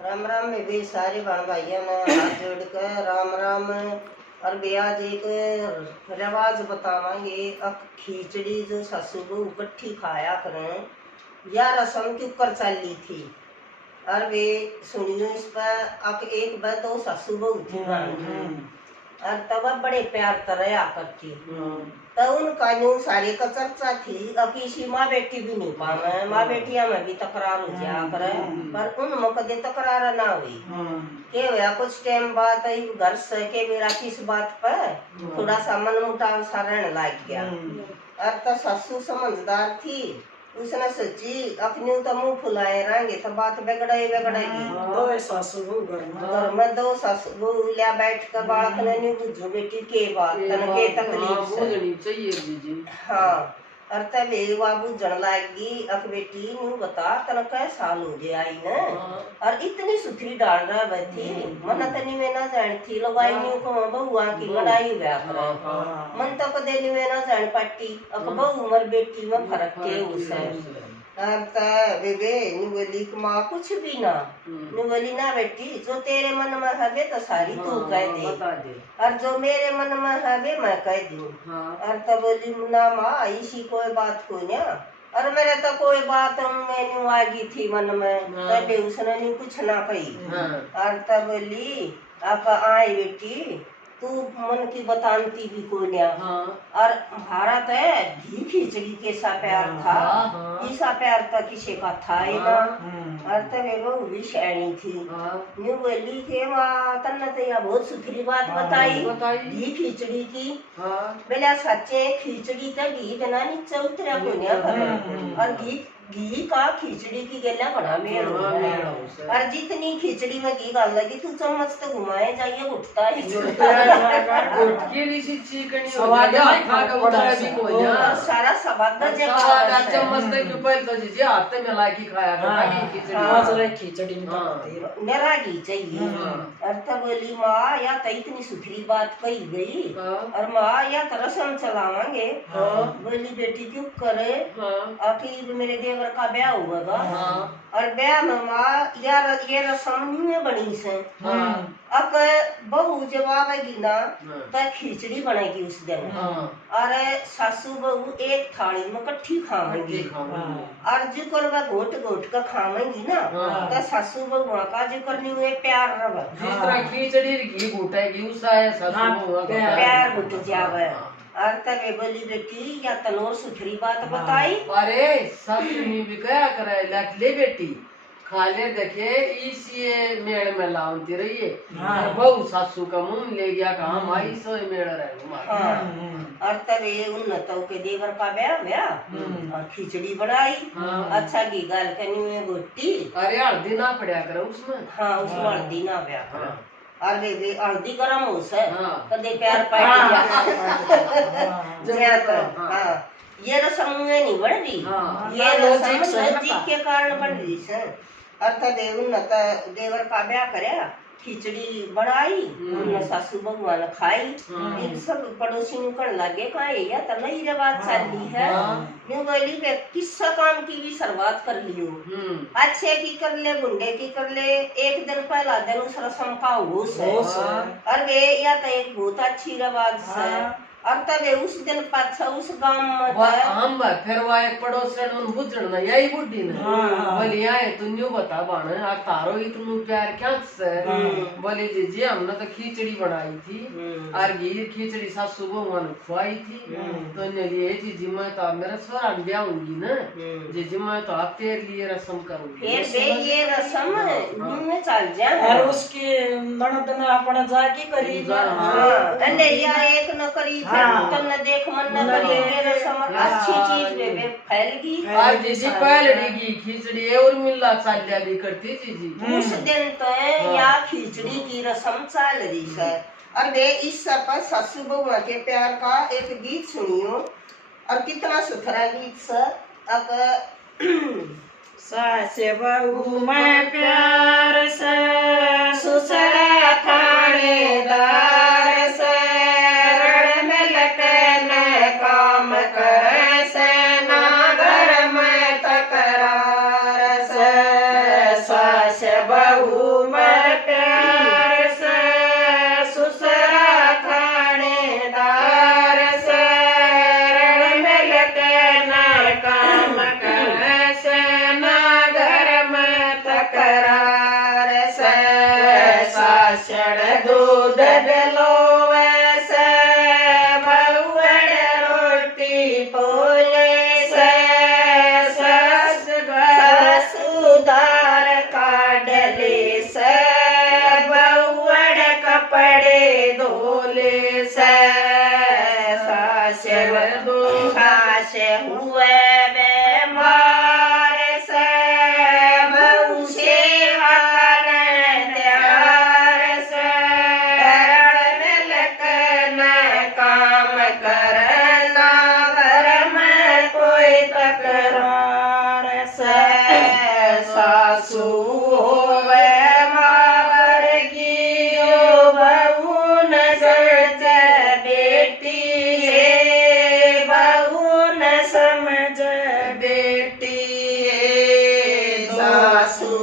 राम राम में भी सारे बहन भाइयों ने हाथ जोड़ कर राम राम। और भी आज एक रिवाज बतावांगे। अब खिचड़ी जो ससुर को इकट्ठी खाया करें, यह रस्म क्यों कर चली थी। और वे सुनियो इस पर। अब एक बार दो ससुर बहू थी और तब बड़े प्यार तरह करती। तो उनका न्यू सारे का चर्चा थी। अब किसी माँ बेटी भी नहीं पावे, माँ बेटिया में भी तकरार हो जाया करे, पर उन मौके तकरार ना हुई। के हुआ कुछ टाइम बाद घर से के मेरा किस बात पर थोड़ा सा मन मुटाव सा रहने लग गया। और तो ससुर समझदार थी, उसने सोची अपनी तो मुंह फुलाए रहेंगे तो बात बिगड़ेगी। दो सासू बहू घर में दो सासू बहू लिया बैठ कर बालक ने नहीं बुझो बेटी के बात तन के तकलीफ से। हाँ और तब वो बुझन लागी। अब बेटी न्यू बता तन कै साल हो गया आई न। और इतनी सुथरी डाल रहा बैठी मन तनी में ना जान थी लगाई न्यू को बहुआ की लड़ाई हुआ करे। मन तो कदे न्यू में ना जान पाटी। अब बहु उम्र बेटी में फर्क के उसे बेबे बोली माँ कुछ भी ना। बोली ना बेटी जो तेरे मन में है तो सारी तू कह दे और जो मेरे मन में है मैं कह दूं। और तो बोली ना माँ इसी कोई बात को ना। और मेरे तो कोई बात मैंने आगी थी मन में तभी उसने नहीं कुछ ना कही। और तो बोली आप आए बेटी तू मन की बताती भी कोई ना। और भारत है घी खिचड़ी के सा प्यार था। ऐसा प्यार तो किसी का था ही ना। और तब वो भी शैणी थी। न्यू बोली के माँ तन्ने तो यह बहुत सुथरी बात बताई घी खिचड़ी की। बोला सच्चे खिचड़ी तो घी बिना नीचे उतरा को नहीं। और घी का खिचड़ी की गला बड़ा मेल और जितनी खिचड़ी में घी डाल लगी तू चम्मच तो घुमाए जाइए उठता ही सारा स्वाद खिचड़ी मेरा घी चाहिए। और तब बोली माँ या तो इतनी सुथरी बात कही गई और माँ या तो रस्म चलावांगे। बोली बेटी क्यों करे आखिर मेरे देवर का ब्याह हुआ और ब्याह में माँ यार ये रस्म में बनी से। अब बहू जब आवेगी ना तो खिचड़ी बनेगी उस दिन और सासू बहू एक थाली में इकट्ठी खावेंगी। और जो करवा घोट घोट का खावेंगी ना तो सासू बहू का जो करनी हुए प्यार रवा जिस तरह खिचड़ी घी घुटेगी उसा है सासू प्यार घुट जावे। और तब बोली बेटी या तनोर सुथरी बात बताई। अरे सासू भी क्या करे ले बेटी खा ले देखे इसी मेड़ में लावती रहिए। बहु सासू का मुंह ले गया कहा माई सो मेड़ रहे। और तब उन्नतों के देवर का ब्याह और खिचड़ी बनाई। अच्छा घी गाल कनी में गोटी। अरे हल्दी ना पड़ा करो उसमें। हाँ उसमें हल्दी ना ब्याह करो। और वे हल्दी गरम हो से कदे प्यार पाई ये रस्म में नहीं बढ़ रही। ये रस्म लॉजिक के कारण बढ़ रही है। अर्थ देवर का ब्याह करे खिचड़ी बनाई उन सासू बहू ने खाई। इन सब पड़ोसी निकल लगे कहा या तो नई रिवाज चली है। न्यू बोली किस्सा काम की भी शुरुआत कर लियो। अच्छे की कर ले गुंडे की कर ले एक दिन पहला दिन उस रस्म का होश है। और वे या तो एक बहुत अच्छी रिवाज है। और तब उस दिन पाछा उस गांव में हम फिर वो एक पड़ोसन उन बुझण ना यही बुढ़ी ने बोली आए तू न्यू बता बाण आ तारो इतनु प्यार क्या से। बोली जी हमने तो खिचड़ी बनाई थी और ये खिचड़ी सासू बहू ने खुआई थी। तो ने ये जी मैं तो मेरा छोरा ब्याह होगी ना जी मैं तो आप तेरे लिए रस्म करूंगी। फिर बे ये रस्म में चल जा और उसकी ननद ने अपने जाके करी अंदर या एक न करी तुमने देख मन न करी ये रस्म अच्छी चीज वे फैल गई। और जी पहलड़ी खिचड़ी और मिला चाल जाली करती जी उस दिन तो या खिचड़ी की रस्म चल रही है। और वे इस सब पर सासू बहू के प्यार का एक गीत सुनियो और कितना सुथरा गीत से। अब सास बहू में प्यार से सुसरा थानेदार से रण में लटने काम करे से ना घर में तकरार से सास बहू करार से सासड़ दूध डलोवे से बहुअड़ रोटी पोले से ससुदार काढ़ले से बहुअड़ कपड़े धोले से सास हुए बेमार से बहु सेवा त्यार से मिलकर काम करना घर में कोई तकरार से सासू होवे मार की बहू न समझ बेटी है बहू न समझ बेटी है सासू